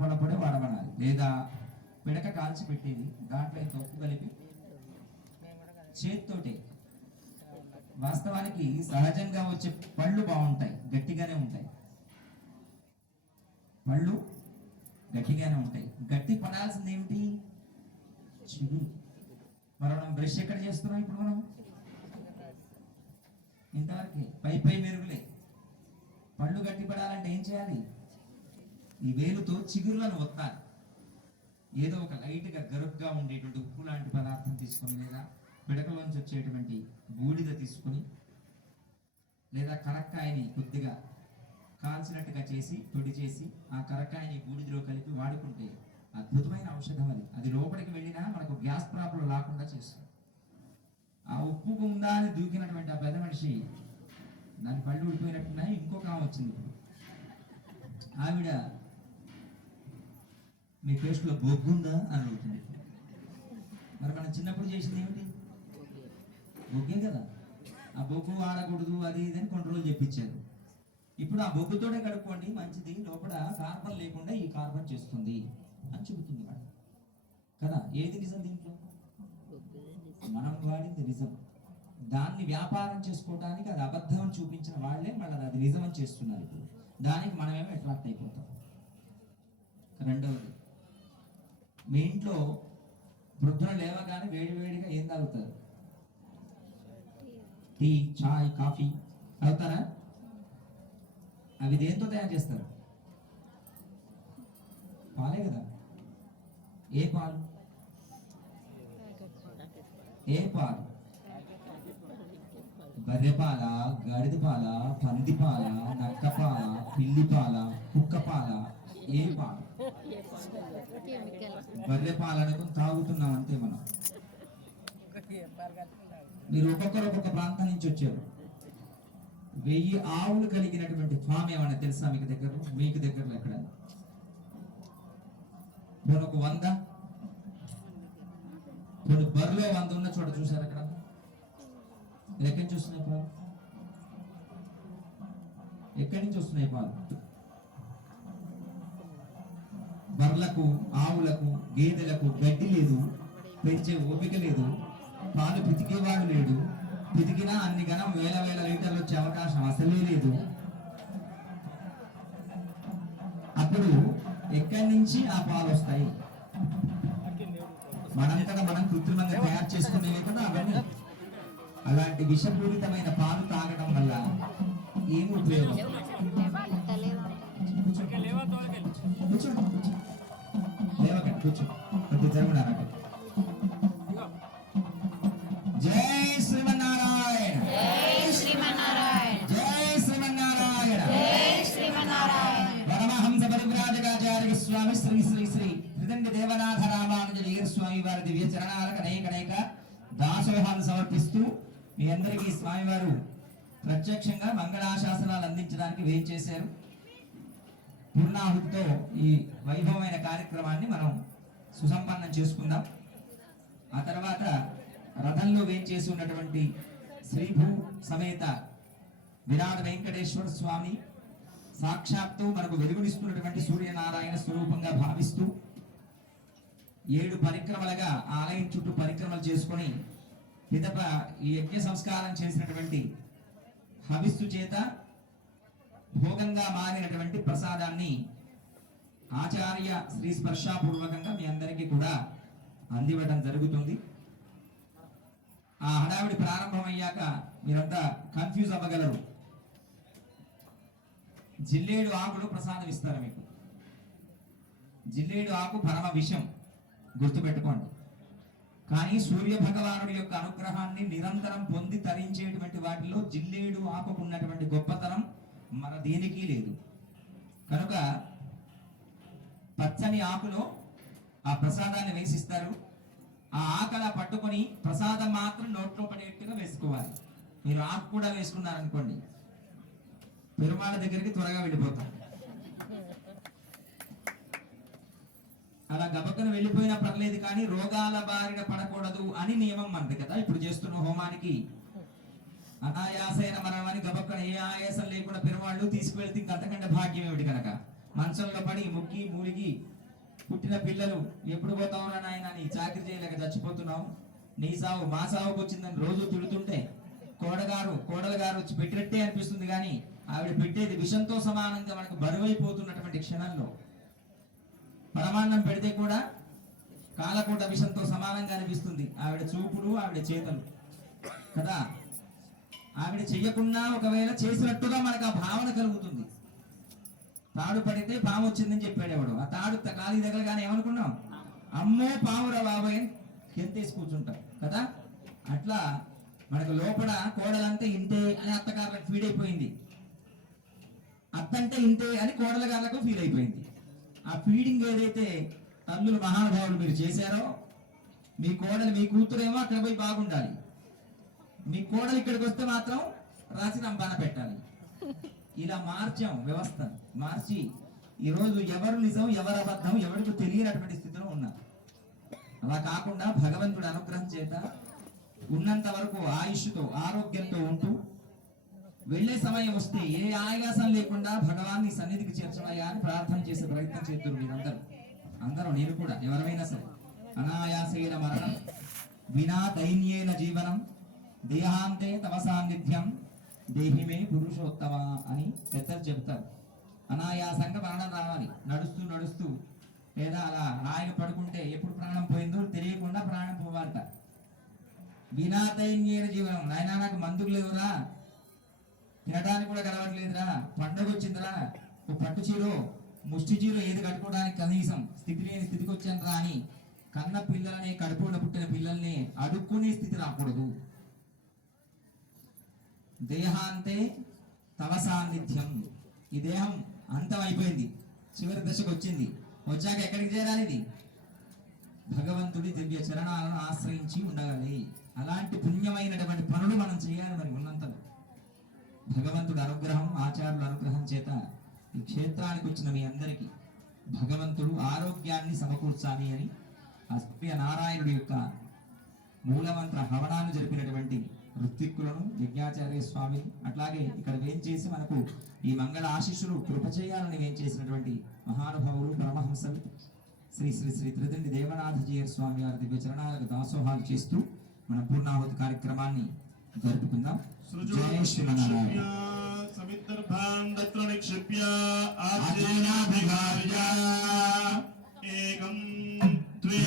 పడపడే వరమనాలి. లేదా పిడక కాల్చి పెట్టేది దాంట్లో ఇంత ఉప్పు కలిపి చేతితోటి. వాస్తవానికి సహజంగా వచ్చే పళ్ళు బాగుంటాయి గట్టిగానే ఉంటాయి. పళ్ళు గట్టిగానే ఉంటాయి. గట్టి పడాల్సింది ఏమిటి? చిగురు మరి మనం బ్రష్ ఎక్కడ చేస్తున్నాం ఇప్పుడు మనం? ఇంతవరకే. పై పై మెరుగులే. పళ్ళు గట్టి పడాలంటే ఏం చేయాలి? ఈ వేలుతో చిగురులను ఒత్తాలి ఏదో ఒక లైట్గా గరుగ్గా ఉండేటువంటి ఉప్పు లాంటి పదార్థం తీసుకొని లేదా పిడకలోంచి వచ్చేటువంటి బూడిద తీసుకొని లేదా కరక్కాయని కొద్దిగా కాల్చినట్టుగా చేసి పొడి చేసి ఆ కరక్కాయని బూడిదలో కలిపి వాడుకుంటే అద్భుతమైన ఔషధం అది. అది లోపలికి వెళ్ళినా మనకు గ్యాస్ ప్రాబ్లం రాకుండా చేస్తుంది. ఆ ఉప్పు గుందా అని దూకినటువంటి ఆ పెద్ద మనిషి దాని పళ్ళు ఊడిపోయినట్టున్నాయి ఇంకొక ఆమె వచ్చింది. ఆవిడ మీ పేస్ట్లో బొగ్గుందా అని అడుగుతుంది. మరి మనం చిన్నప్పుడు చేసింది ఏమిటి? బొగ్గే కదా? ఆ బొగ్గు వాడకూడదు అది ఇది అని కొన్ని రోజులు చెప్పించారు. ఇప్పుడు ఆ బొగ్గుతోనే కడుక్కోండి మంచిది. లోపల కార్బన్ లేకుండా ఈ కార్బన్ చేస్తుంది అని చెబుతుంది మేడం కదా? ఏది నిజం దీంట్లో? మనం వాడింది నిజం. దాన్ని వ్యాపారం చేసుకోవడానికి అది అబద్ధం చూపించిన వాళ్ళే మళ్ళీ అది నిజం అని చేస్తున్నారు ఇప్పుడు. దానికి మనమేమో అట్రాక్ట్ అయిపోతాం. మీ ఇంట్లో వృద్ధున లేవగానే వేడి వేడిగా ఏం తాగుతారు? టీ చాయ్ కాఫీ తాగుతారా? అవి దేంతో తయారు చేస్తారు? పాలే కదా. ఏ పాలు? ఏ పాలు? బర్రెపాల పాల పందిపాల పాల పంది పాల నక్క పాల పిల్లి పాల కుక్క పాల ఏ పాలు? బర్రె పాలనకు తాగుతున్నాం అంతే మనం. మీరు ఒక్కొక్కరు ఒక్కొక్క ప్రాంతం నుంచి వచ్చారు. వెయ్యి ఆవులు కలిగినటువంటి ఫామ్ ఏమైనా తెలుసా మీకు దగ్గర మీకు దగ్గరలో ఎక్కడ పోనీ ఒక వంద? కొన్ని బర్రెలో వంద ఉన్న చోట చూసారు అక్కడ ఎక్కడి నుంచి వస్తున్నాయి పాలు? ఎక్కడి నుంచి వస్తున్నాయి పాలు? బర్లకు ఆవులకు గేదెలకు గడ్డి లేదు పెంచే ఓపిక లేదు పాలు పితికేవాడు లేడు పితికినా అన్ని గణం వేల వేల లీటర్లు వచ్చే అవకాశం అసలే లేదు. అప్పుడు ఎక్కడి నుంచి ఆ పాలు వస్తాయి? మనంతటా మనం కృత్రిమంగా తయారు చేసుకునేవి కదా అవన్నీ. అలాంటి విషపూరితమైన పాలు తాగడం వల్ల ఏం ఉపయోగం? కూర్చోండి కొద్ది జరుగునారండి జై శ్రీమన్నారాయణ. జై శ్రీమన్నారాయణ. పరమహంస పరివ్రాజకాచార్య స్వామి శ్రీ శ్రీ శ్రీ త్రిదండి దేవనాథ రామానుజ వీర స్వామి వారి దివ్య చరణాలకు అనేక అనేక దాసోహాలు సమర్పిస్తూ మీ అందరికీ స్వామి వారు ప్రత్యక్షంగా మంగళాశాసనాలు అందించడానికి వేం చేశారు పూర్ణాహుతితో ఈ వైభవమైన కార్యక్రమాన్ని మనం సుసంపన్నం చేసుకుందాం. ఆ తర్వాత రథంలో వేంచేసి ఉన్నటువంటి శ్రీభూ సమేత విరాట్ వెంకటేశ్వర స్వామి సాక్షాత్తు మనకు వెలుగునిస్తున్నటువంటి సూర్యనారాయణ స్వరూపంగా భావిస్తూ ఏడు పరిక్రమలుగా ఆలయం చుట్టూ పరిక్రమలు చేసుకొని పిదప ఈ యజ్ఞ సంస్కారం చేసినటువంటి హవిస్సు చేత భోగంగా మారినటువంటి ప్రసాదాన్ని ఆచార్య శ్రీ స్పర్శపూర్వకంగా మీ అందరికీ కూడా అందివ్వడం జరుగుతుంది. ఆ హడావిడి ప్రారంభమయ్యాక మీరంతా కన్ఫ్యూజ్ అవ్వగలరు. జిల్లేడు ఆకులు ప్రసాదం ఇస్తారు మీకు. జిల్లేడు ఆకు పరమ విషం గుర్తుపెట్టుకోండి. కానీ సూర్య భగవానుడి యొక్క అనుగ్రహాన్ని నిరంతరం పొంది తరించేటువంటి వాటిలో జిల్లేడు ఆకుకున్నటువంటి గొప్పతనం మన దేనికి లేదు. కనుక పచ్చని ఆకులో ఆ ప్రసాదాన్ని వేసిస్తారు. ఆ ఆకల పట్టుకొని ప్రసాదం మాత్రం నోట్లో పడేట్టుగా వేసుకోవాలి. మీరు ఆకు కూడా వేసుకున్నారనుకోండి పెరుమాళ దగ్గరికి త్వరగా వెళ్ళిపోతాం. అలా గబక్కన వెళ్ళిపోయినా పర్లేదు కానీ రోగాల బారిన పడకూడదు అని నియమం మనది కదా. ఇప్పుడు చేస్తున్న హోమానికి అనాయాసైన మరణమని గబక్కన ఏ ఆయాసం లేకుండా పెరుమాళ్ళు తీసుకువెళ్తే ఇంకంతకంటే భాగ్యం ఏమిటి కనుక? మంచంలో పడి ముక్కి మూలిగి పుట్టిన పిల్లలు ఎప్పుడు పోతావురా నాయన? నీ చాకరీ చేయలేక చచ్చిపోతున్నావు. నీ సావు మా సావుకు వచ్చిందని రోజు తిడుతుంటే కోడగారు కోడలు గారు వచ్చి పెట్టినట్టే అనిపిస్తుంది కానీ ఆవిడ పెట్టేది విషంతో సమానంగా మనకు బరువైపోతున్నటువంటి క్షణంలో. పరమాన్నం పెడితే కూడా కాలకూట విషంతో సమానంగా అనిపిస్తుంది. ఆవిడ చూపులు ఆవిడ చేతలు. కదా? ఆవిడ చెయ్యకుండా ఒకవేళ చేసినట్టుగా మనకు ఆ భావన కలుగుతుంది. తాడు పడితే పాము వచ్చిందని చెప్పాడు ఎవడు. ఆ తాడు త- దగ్గర కానీ ఏమనుకున్నాం అమ్మో పావురా బాబాయ్ అని కూర్చుంటాం కదా? అట్లా మనకు లోపల కోడలంతా ఇంతే అని అత్తగారులకు ఫీడ్ అయిపోయింది. అత్తంటే ఇంతే అని కోడల గారులకు ఫీల్ అయిపోయింది. ఆ ఫీడింగ్ ఏదైతే తల్లులు మహానుభావులు మీరు చేశారో మీ కోడలు మీ కూతురేమో అక్కడ పోయి బాగుండాలి. మీ కోడలు ఇక్కడికి వస్తే మాత్రం రాసి రంపాన పెట్టాలి. ఇలా మార్చాం వ్యవస్థ. మార్చి ఈరోజు ఎవరు నిజం ఎవరు అబద్ధం ఎవరికి తెలియనటువంటి స్థితిలో ఉన్నారు అలా కాకుండా భగవంతుడు అనుగ్రహం చేత ఉన్నంత వరకు ఆయుష్తో ఆరోగ్యంతో ఉంటూ వెళ్ళే సమయం వస్తే ఏ ఆయాసం లేకుండా భగవాన్ని సన్నిధికి చేర్చమయ్యా అని ప్రార్థన చేసే ప్రయత్నం చేద్దరు మీరందరూ. అందరూ నేను కూడా ఎవరైనా సరే. అనాయాసైన మరణం వినా దైన్యేన జీవనం దేహాంతే తవ సాన్నిధ్యం దేహిమే పురుషోత్తమ అని పెద్దలు చెబుతారు. అనాయాసంగా మరణం రావాలి నడుస్తూ నడుస్తూ లేదా అలా హాయిగా పడుకుంటే ఎప్పుడు ప్రాణం పోయిందో తెలియకుండా ప్రాణం పోవాలట. వినా జీవనం. నాయన నాకు మందుకు లేవురా? తినడానికి కూడా కలవట్లేదురా? పండగ వచ్చిందిరా ఓ పట్టు చీరో ముష్టి చీర ఏది కట్టుకోవడానికి కనీసం స్థితి లేని స్థితికి వచ్చాను రా అని కన్న పిల్లలని కడుపులో పుట్టిన పిల్లల్ని అడుక్కునే స్థితి రాకూడదు. దేహాంతే తవ సాన్నిధ్యం. ఈ దేహం అంతం అయిపోయింది. చివరి దశకు వచ్చింది. వచ్చాక ఎక్కడికి చేరాలి ఇది? భగవంతుడి దివ్య చరణాలను ఆశ్రయించి ఉండాలి. అలాంటి పుణ్యమైనటువంటి పనులు మనం చేయాలి మరి ఉన్నంతలో. భగవంతుడి అనుగ్రహం ఆచార్యుల అనుగ్రహం చేత ఈ క్షేత్రానికి వచ్చిన మీ అందరికీ భగవంతుడు ఆరోగ్యాన్ని సమకూర్చాలి అని ఆ నారాయణుడి యొక్క మూలమంత్ర హవనాన్ని జరిపినటువంటి ఋత్విక్కులను యజ్ఞాచార్య స్వామి అట్లాగే ఇక్కడ వేంచేసి మనకు ఈ మంగళ ఆశీస్సులు కృప చేయాలని వేంచేసినటువంటి మహానుభావులు పరమహంసలు శ్రీ శ్రీ శ్రీ త్రిదండి దేవనాథజీయ స్వామి వారి దివ్య చరణాలకు దాసోహాలు చేస్తూ మన పూర్ణాహుతి కార్యక్రమాన్ని జరుపుకుందాం. జయ శ్రీమన్నారాయణ. ఏకం ద్వే